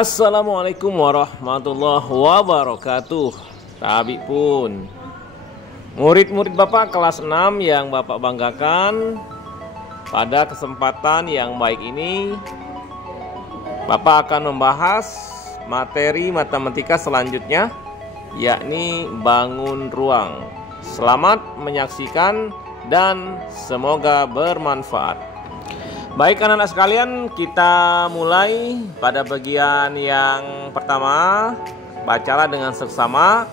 Assalamualaikum warahmatullahi wabarakatuh. Tabi pun murid-murid Bapak kelas 6 yang Bapak banggakan, pada kesempatan yang baik ini Bapak akan membahas materi matematika selanjutnya, yakni bangun ruang. Selamat menyaksikan dan semoga bermanfaat. Baik anak-anak sekalian, kita mulai pada bagian yang pertama. Bacalah dengan seksama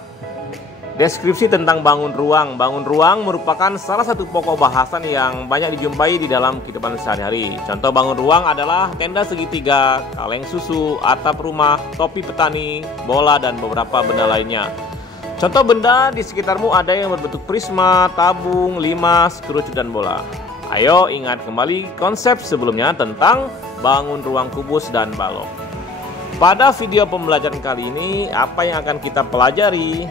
deskripsi tentang bangun ruang. Bangun ruang merupakan salah satu pokok bahasan yang banyak dijumpai di dalam kehidupan sehari-hari. Contoh bangun ruang adalah tenda segitiga, kaleng susu, atap rumah, topi petani, bola, dan beberapa benda lainnya. Contoh benda di sekitarmu ada yang berbentuk prisma, tabung, limas, kerucut, dan bola. Ayo ingat kembali konsep sebelumnya tentang bangun ruang kubus dan balok. Pada video pembelajaran kali ini, apa yang akan kita pelajari?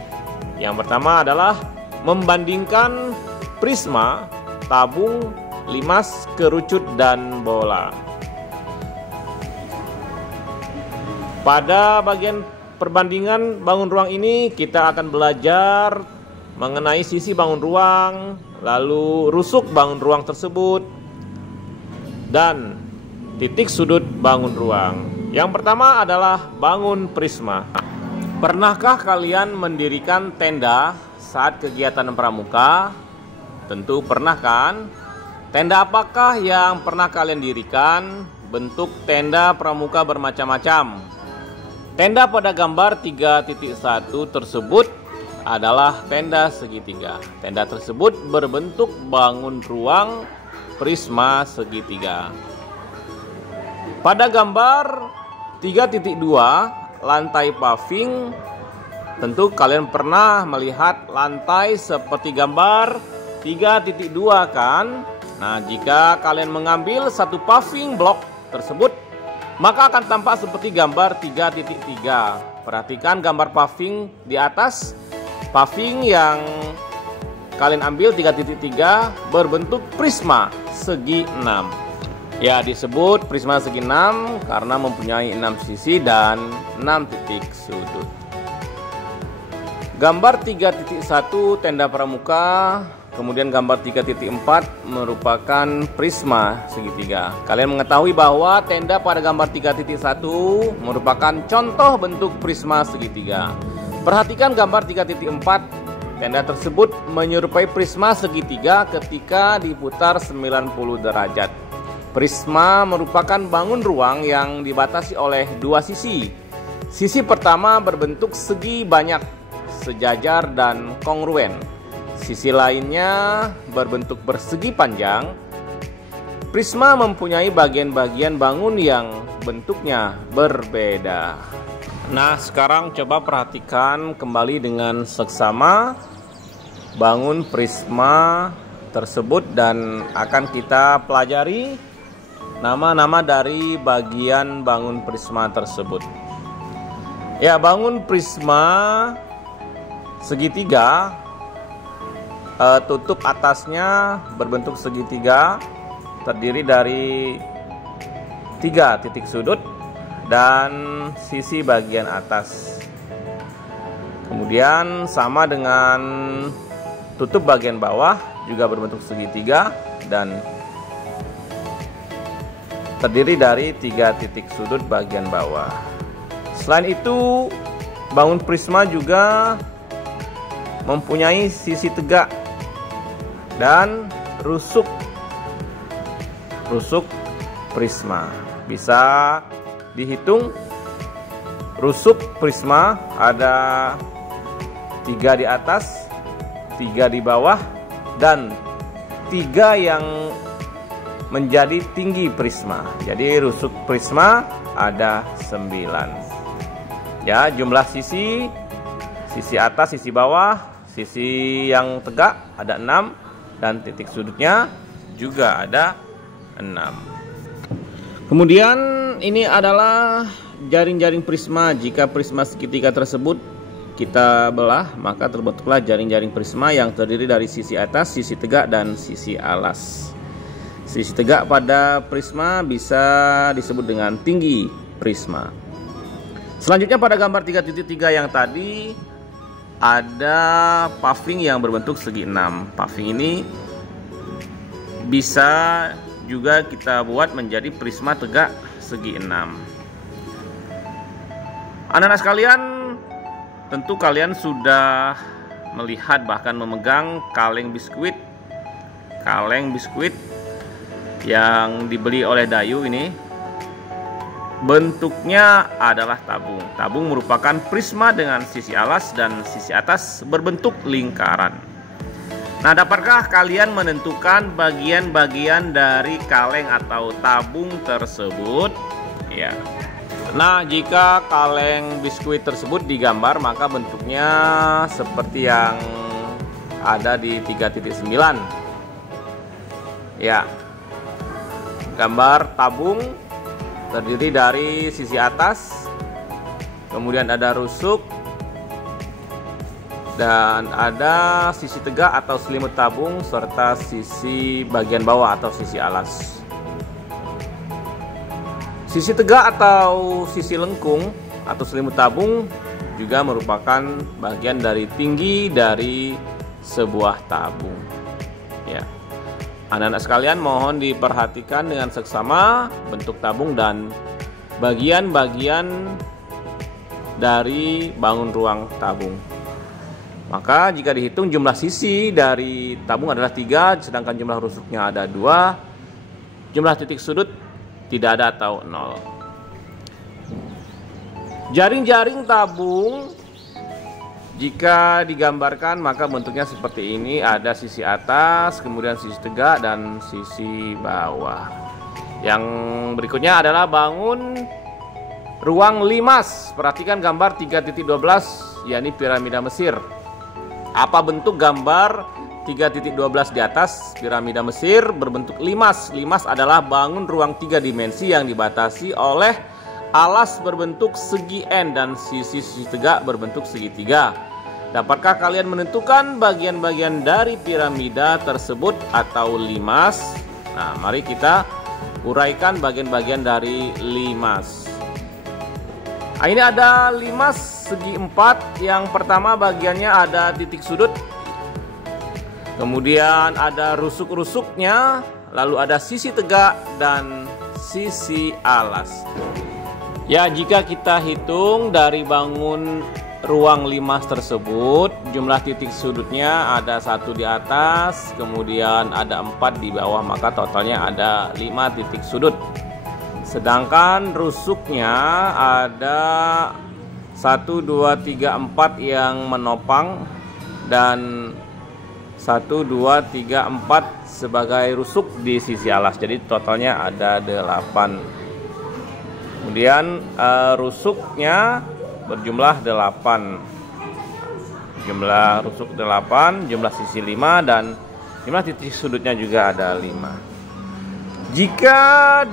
Yang pertama adalah membandingkan prisma, tabung, limas, kerucut, dan bola. Pada bagian perbandingan bangun ruang ini, kita akan belajar mengenai sisi bangun ruang, lalu rusuk bangun ruang tersebut, dan titik sudut bangun ruang. Yang pertama adalah bangun prisma. Pernahkah kalian mendirikan tenda saat kegiatan pramuka? Tentu pernah kan? Tenda apakah yang pernah kalian dirikan? Bentuk tenda pramuka bermacam-macam. Tenda pada gambar 3.1 tersebut adalah tenda segitiga. Tenda tersebut berbentuk bangun ruang prisma segitiga. Pada gambar 3.2 lantai paving, tentu kalian pernah melihat lantai seperti gambar 3.2 kan? Nah, jika kalian mengambil satu paving blok tersebut, maka akan tampak seperti gambar 3.3. Perhatikan gambar paving di atas. Paving yang kalian ambil 3.3 berbentuk prisma segi 6. Ya, disebut prisma segi 6 karena mempunyai 6 sisi dan 6 titik sudut. Gambar 3.1 tenda pramuka, kemudian gambar 3.4 merupakan prisma segitiga. Kalian mengetahui bahwa tenda pada gambar 3.1 merupakan contoh bentuk prisma segitiga. Perhatikan gambar 3.4, tenda tersebut menyerupai prisma segitiga ketika diputar 90 derajat. Prisma merupakan bangun ruang yang dibatasi oleh dua sisi. Sisi pertama berbentuk segi banyak, sejajar, dan kongruen. Sisi lainnya berbentuk persegi panjang. Prisma mempunyai bagian-bagian bangun yang bentuknya berbeda. Nah, sekarang coba perhatikan kembali dengan seksama bangun prisma tersebut dan akan kita pelajari nama-nama dari bagian bangun prisma tersebut. Ya, bangun prisma segitiga, tutup atasnya berbentuk segitiga, terdiri dari 3 titik sudut dan sisi bagian atas. Kemudian sama dengan tutup bagian bawah, juga berbentuk segitiga dan terdiri dari 3 titik sudut bagian bawah. Selain itu, bangun prisma juga mempunyai sisi tegak dan rusuk prisma. Bisa dihitung, rusuk prisma ada 3 di atas, 3 di bawah, dan 3 yang menjadi tinggi prisma. Jadi rusuk prisma ada 9. Ya, jumlah sisi atas, sisi bawah, sisi yang tegak ada 6, dan titik sudutnya juga ada 6. Kemudian ini adalah jaring-jaring prisma. Jika prisma segitiga tersebut kita belah, maka terbentuklah jaring-jaring prisma yang terdiri dari sisi atas, sisi tegak, dan sisi alas. Sisi tegak pada prisma bisa disebut dengan tinggi prisma. Selanjutnya pada gambar 3.3 yang tadi ada paving yang berbentuk segi 6. Paving ini bisa juga kita buat menjadi prisma tegak segi 6. Anak-anak sekalian, tentu kalian sudah melihat bahkan memegang kaleng biskuit yang dibeli oleh Dayu ini. Bentuknya adalah tabung. Tabung merupakan prisma dengan sisi alas dan sisi atas berbentuk lingkaran. Nah, dapatkah kalian menentukan bagian-bagian dari kaleng atau tabung tersebut? Ya. Nah, jika kaleng biskuit tersebut digambar, maka bentuknya seperti yang ada di 3.9. Ya. Gambar tabung terdiri dari sisi atas, kemudian ada rusuk, dan ada sisi tegak atau selimut tabung, serta sisi bagian bawah atau sisi alas. Sisi tegak atau sisi lengkung atau selimut tabung juga merupakan bagian dari tinggi dari sebuah tabung. Ya. Anak-anak sekalian, mohon diperhatikan dengan seksama bentuk tabung dan bagian-bagian dari bangun ruang tabung. Maka jika dihitung jumlah sisi dari tabung adalah 3, sedangkan jumlah rusuknya ada 2, jumlah titik sudut tidak ada atau 0. Jaring-jaring tabung jika digambarkan maka bentuknya seperti ini, ada sisi atas, kemudian sisi tegak dan sisi bawah. Yang berikutnya adalah bangun ruang limas. Perhatikan gambar 3.12, yakni piramida Mesir. Apa bentuk gambar 3.12 di atas? Piramida Mesir berbentuk limas. Limas adalah bangun ruang 3 dimensi yang dibatasi oleh alas berbentuk segi N dan sisi-sisi tegak berbentuk segitiga. Dapatkah kalian menentukan bagian-bagian dari piramida tersebut atau limas? Nah, mari kita uraikan bagian-bagian dari limas. Nah, ini ada limas segi 4. Yang pertama bagiannya ada titik sudut, kemudian ada rusuk-rusuknya, lalu ada sisi tegak dan sisi alas. Ya, jika kita hitung dari bangun ruang limas tersebut, jumlah titik sudutnya ada 1 di atas, kemudian ada 4 di bawah, maka totalnya ada 5 titik sudut. Sedangkan rusuknya ada 1, 2, 3, 4 yang menopang dan 1, 2, 3, 4 sebagai rusuk di sisi alas. Jadi totalnya ada 8. Kemudian rusuknya berjumlah 8. Jumlah rusuk 8, jumlah sisi 5, dan jumlah titik sudutnya juga ada 5. Jika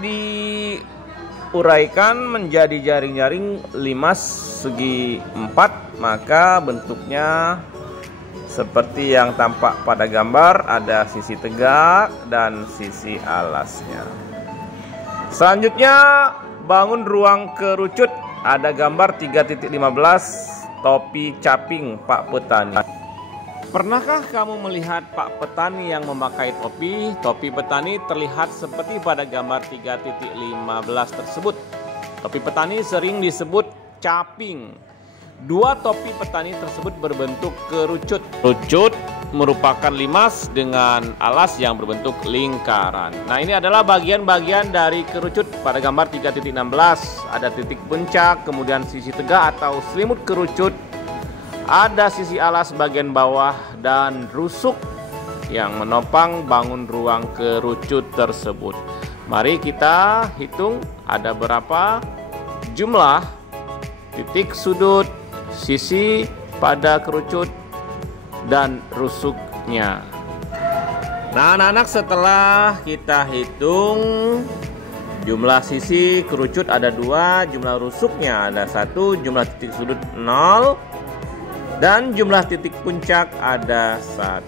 diuraikan menjadi jaring-jaring limas segi 4, maka bentuknya seperti yang tampak pada gambar, ada sisi tegak dan sisi alasnya. Selanjutnya bangun ruang kerucut, ada gambar 3.15 topi caping Pak Petani. Pernahkah kamu melihat Pak Petani yang memakai topi? Topi petani terlihat seperti pada gambar 3.15 tersebut. Topi petani sering disebut caping. 2 topi petani tersebut berbentuk kerucut. Kerucut merupakan limas dengan alas yang berbentuk lingkaran. Nah, ini adalah bagian-bagian dari kerucut. Pada gambar 3.16 ada titik puncak, kemudian sisi tegak atau selimut kerucut, ada sisi alas bagian bawah, dan rusuk yang menopang bangun ruang kerucut tersebut. Mari kita hitung ada berapa jumlah titik sudut, sisi pada kerucut, dan rusuknya. Nah, anak-anak, setelah kita hitung jumlah sisi kerucut ada 2, jumlah rusuknya ada 1, jumlah titik sudut 0, dan jumlah titik puncak ada 1.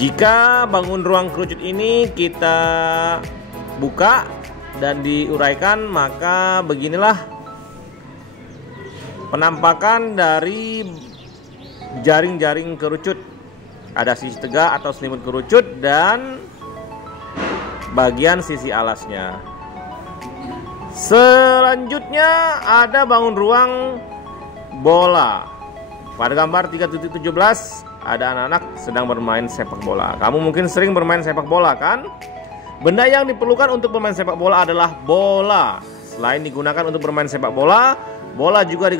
Jika bangun ruang kerucut ini kita buka, dan diuraikan, maka beginilah penampakan dari jaring-jaring kerucut. Ada sisi tegak atau selimut kerucut dan bagian sisi alasnya. Selanjutnya ada bangun ruang bola. Pada gambar 3.17 ada anak-anak sedang bermain sepak bola. Kamu mungkin sering bermain sepak bola kan? Benda yang diperlukan untuk bermain sepak bola adalah bola. Selain digunakan untuk bermain sepak bola, bola juga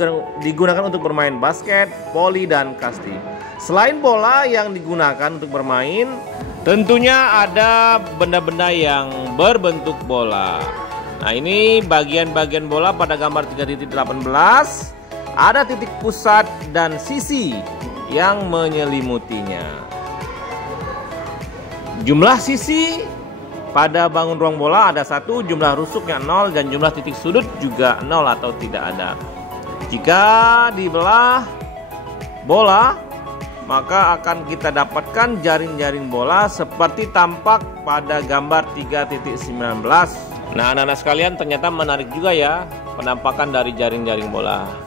digunakan untuk bermain basket, voli, dan kasti. Selain bola yang digunakan untuk bermain, tentunya ada benda-benda yang berbentuk bola. Nah, ini bagian-bagian bola pada gambar 3.18. Ada titik pusat dan sisi yang menyelimutinya. Jumlah sisi pada bangun ruang bola ada 1, jumlah rusuknya 0, dan jumlah titik sudut juga 0 atau tidak ada. Jika dibelah bola, maka akan kita dapatkan jaring-jaring bola seperti tampak pada gambar 3.19. Nah, anak-anak sekalian, ternyata menarik juga ya penampakan dari jaring-jaring bola.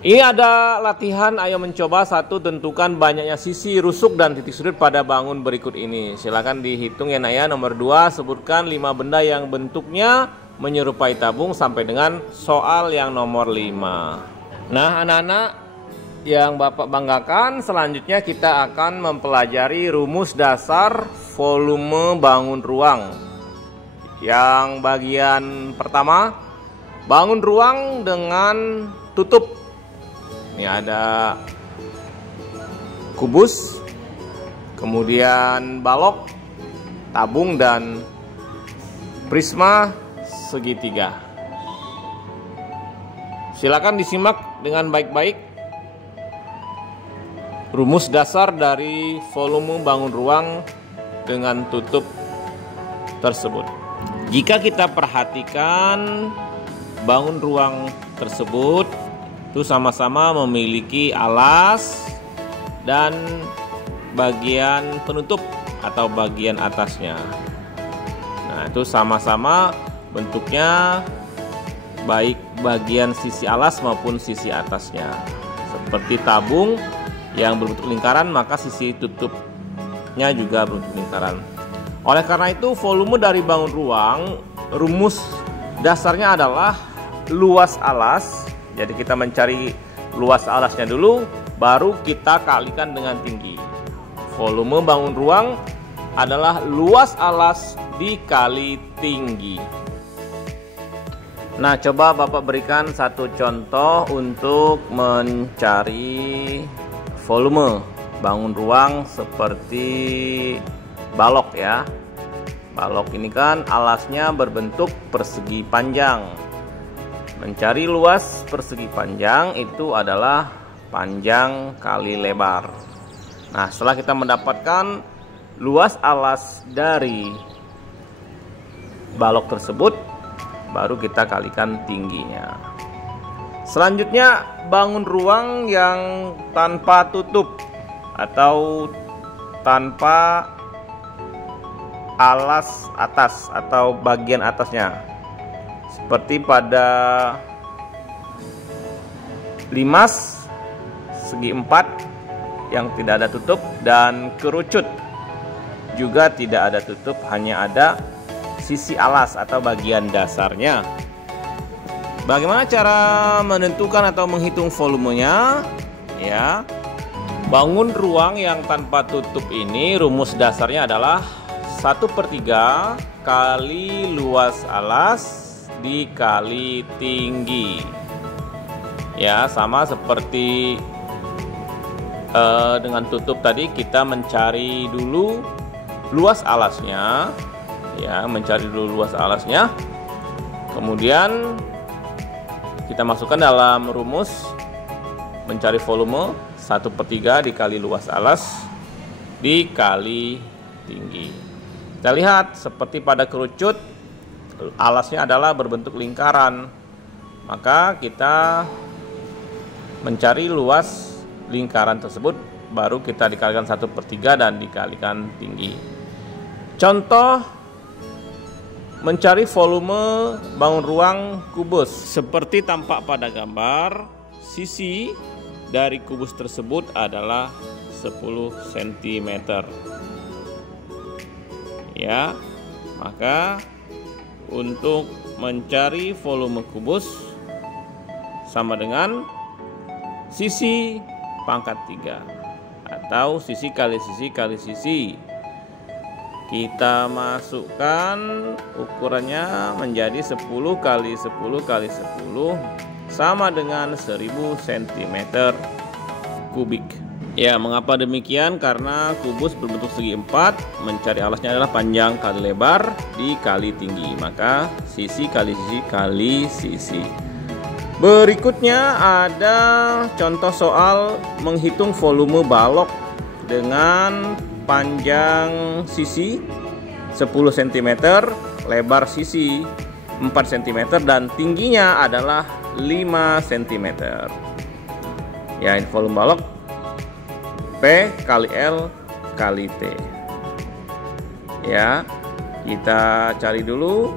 Ini ada latihan, ayo mencoba. 1, tentukan banyaknya sisi, rusuk, dan titik sudut pada bangun berikut ini. Silakan dihitung ya nak ya. Nomor 2, sebutkan 5 benda yang bentuknya menyerupai tabung sampai dengan soal yang nomor 5. Nah, anak-anak yang Bapak banggakan, selanjutnya kita akan mempelajari rumus dasar volume bangun ruang. Yang bagian pertama, bangun ruang dengan tutup. Ini ada kubus, kemudian balok, tabung, dan prisma segitiga. Silakan disimak dengan baik-baik rumus dasar dari volume bangun ruang dengan tutup tersebut. Jika kita perhatikan bangun ruang tersebut itu sama-sama memiliki alas dan bagian penutup atau bagian atasnya. Nah, itu sama-sama bentuknya baik bagian sisi alas maupun sisi atasnya. Seperti tabung yang berbentuk lingkaran, maka sisi tutupnya juga berbentuk lingkaran. Oleh karena itu, volume dari bangun ruang, rumus dasarnya adalah luas alas. Jadi kita mencari luas alasnya dulu, baru kita kalikan dengan tinggi. Volume bangun ruang adalah luas alas dikali tinggi. Nah, coba Bapak berikan satu contoh untuk mencari volume bangun ruang seperti balok ya. Balok ini kan alasnya berbentuk persegi panjang. Mencari luas persegi panjang itu adalah panjang kali lebar. Nah, setelah kita mendapatkan luas alas dari balok tersebut, baru kita kalikan tingginya. Selanjutnya, bangun ruang yang tanpa tutup atau tanpa alas atas atau bagian atasnya. Seperti pada limas segi 4 yang tidak ada tutup, dan kerucut juga tidak ada tutup, hanya ada sisi alas atau bagian dasarnya. Bagaimana cara menentukan atau menghitung volumenya? Ya, bangun ruang yang tanpa tutup ini rumus dasarnya adalah 1/3 kali luas alas dikali tinggi. Ya, sama seperti dengan tutup tadi, kita mencari dulu luas alasnya. Ya, mencari dulu luas alasnya. Kemudian kita masukkan dalam rumus mencari volume 1/3 dikali luas alas dikali tinggi. Kita lihat seperti pada kerucut, alasnya adalah berbentuk lingkaran. Maka kita mencari luas lingkaran tersebut, baru kita dikalikan 1/3 dan dikalikan tinggi. Contoh mencari volume bangun ruang kubus. Seperti tampak pada gambar, sisi dari kubus tersebut adalah 10 cm. Ya, maka untuk mencari volume kubus sama dengan sisi pangkat 3 atau sisi kali sisi kali sisi. Kita masukkan ukurannya menjadi 10 kali 10 kali 10 sama dengan 1000 cm kubik. Ya, mengapa demikian? Karena kubus berbentuk segi 4, mencari alasnya adalah panjang kali lebar dikali tinggi. Maka sisi kali sisi kali sisi. Berikutnya ada contoh soal menghitung volume balok dengan panjang sisi 10 cm, lebar sisi 4 cm, dan tingginya adalah 5 cm. Ya, ini volume balok P kali L kali T. Ya, kita cari dulu,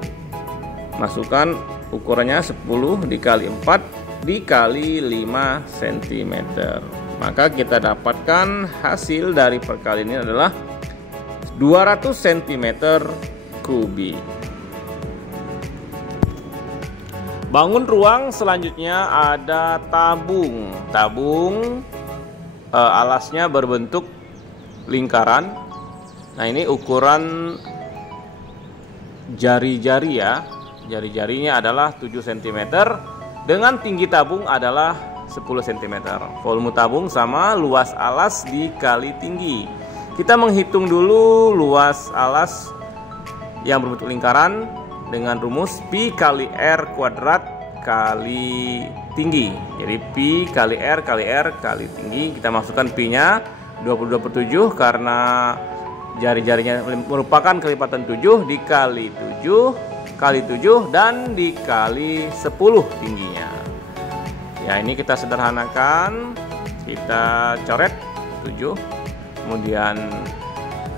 masukkan ukurannya 10 dikali 4 dikali 5 cm. Maka kita dapatkan hasil dari perkalian ini adalah 200 cm kubik. Bangun ruang selanjutnya ada tabung. Tabung alasnya berbentuk lingkaran. Nah, ini ukuran jari-jari ya. Jari-jarinya adalah 7 cm dengan tinggi tabung adalah 10 cm. Volume tabung sama luas alas dikali tinggi. Kita menghitung dulu luas alas yang berbentuk lingkaran dengan rumus pi kali r kuadrat kali tinggi. Jadi pi kali r kali tinggi. Kita masukkan pi-nya 22/7 karena jari-jarinya merupakan kelipatan 7 dikali 7 kali 7 dan dikali 10 tingginya. Ya, ini kita sederhanakan, kita coret 7, kemudian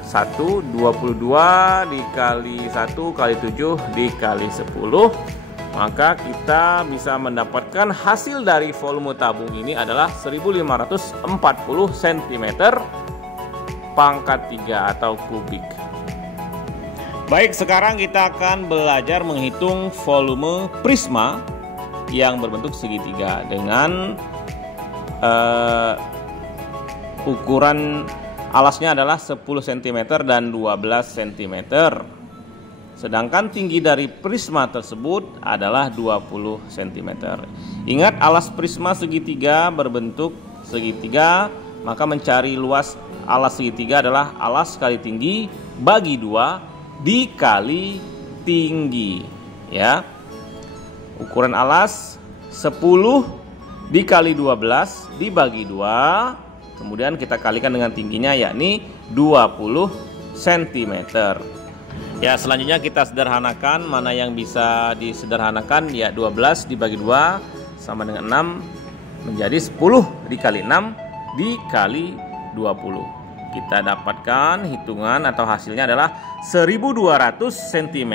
1, 22 dikali 1 kali 7 dikali 10. Maka kita bisa mendapatkan hasil dari volume tabung ini adalah 1540 cm pangkat 3 atau kubik. Baik, sekarang kita akan belajar menghitung volume prisma yang berbentuk segitiga dengan ukuran alasnya adalah 10 cm dan 12 cm. Sedangkan tinggi dari prisma tersebut adalah 20 cm. Ingat, alas prisma segitiga berbentuk segitiga, maka mencari luas alas segitiga adalah alas kali tinggi bagi 2 dikali tinggi. Ya. Ukuran alas 10 dikali 12 dibagi 2, kemudian kita kalikan dengan tingginya yakni 20 cm. Ya, selanjutnya kita sederhanakan, mana yang bisa disederhanakan, ya 12 dibagi 2 sama dengan 6 menjadi 10 dikali 6 dikali 20. Kita dapatkan hitungan atau hasilnya adalah 1200 cm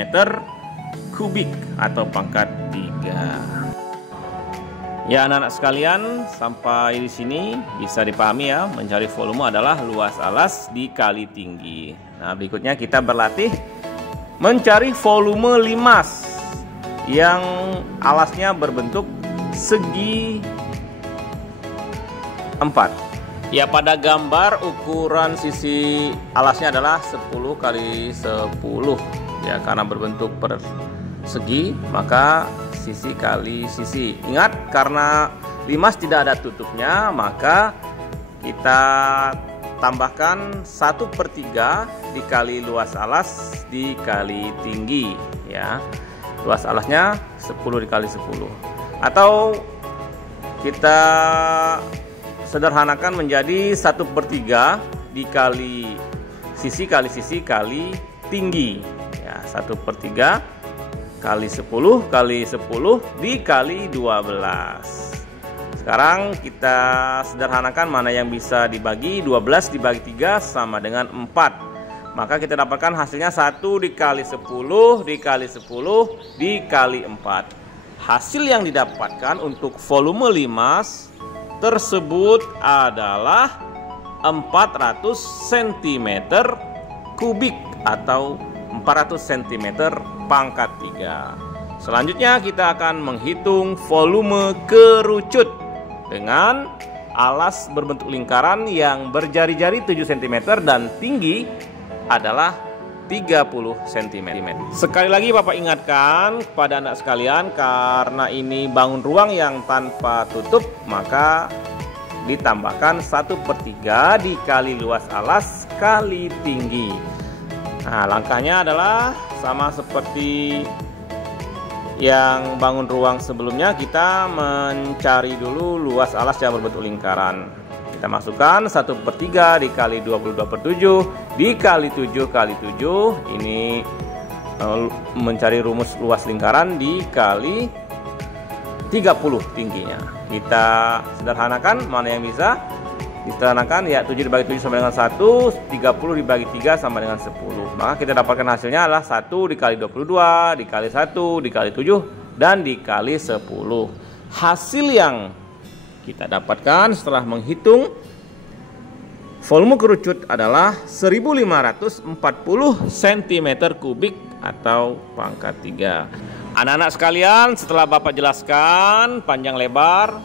kubik atau pangkat 3. Ya, anak-anak sekalian, sampai di sini bisa dipahami ya, mencari volume adalah luas alas dikali tinggi. Nah, berikutnya kita berlatih mencari volume limas yang alasnya berbentuk segi 4. Ya, pada gambar ukuran sisi alasnya adalah 10 kali 10. Ya, karena berbentuk persegi, maka sisi kali sisi. Ingat, karena limas tidak ada tutupnya, maka kita tambahkan 1/3 dikali luas alas dikali tinggi. Ya, luas alasnya 10 dikali 10. Atau kita sederhanakan menjadi 1/3 dikali sisi kali tinggi. Ya, 1/3 kali 10 kali 10 dikali 12. Sekarang kita sederhanakan mana yang bisa dibagi. 12 dibagi 3 sama dengan 4. maka kita dapatkan hasilnya 1 dikali 10 dikali 10 dikali 4. Hasil yang didapatkan untuk volume limas tersebut adalah 400 cm kubik atau 400 cm pangkat 3. Selanjutnya kita akan menghitung volume kerucut dengan alas berbentuk lingkaran yang berjari-jari 7 cm dan tinggi adalah 30 cm. Sekali lagi Bapak ingatkan kepada anak sekalian, karena ini bangun ruang yang tanpa tutup, maka ditambahkan 1/3 dikali luas alas kali tinggi. Nah, langkahnya adalah sama seperti yang bangun ruang sebelumnya. Kita mencari dulu luas alas yang berbentuk lingkaran. Kita masukkan 1/3 dikali 22/7 dikali 7 kali 7. Ini mencari rumus luas lingkaran dikali 30 tingginya. Kita sederhanakan, mana yang bisa disederhanakan, ya 7 dibagi 7 sama dengan 1, 30 dibagi 3 sama dengan 10. Maka kita dapatkan hasilnya adalah 1 dikali 22 dikali 1 dikali 7 dan dikali 10. Hasil yang kita dapatkan setelah menghitung volume kerucut adalah 1540 cm kubik atau pangkat 3. Anak-anak sekalian, setelah Bapak jelaskan panjang lebar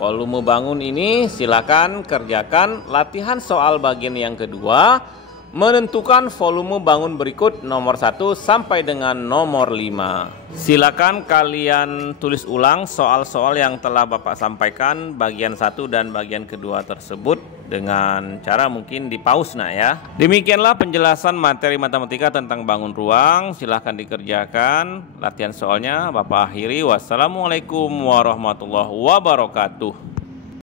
volume bangun ini, silakan kerjakan latihan soal bagian yang kedua, menentukan volume bangun berikut nomor 1 sampai dengan nomor 5. Silakan kalian tulis ulang soal-soal yang telah Bapak sampaikan bagian 1 dan bagian kedua tersebut dengan cara mungkin di pause ya. Demikianlah penjelasan materi matematika tentang bangun ruang. Silahkan dikerjakan latihan soalnya. Bapak akhiri. Wassalamualaikum warahmatullahi wabarakatuh.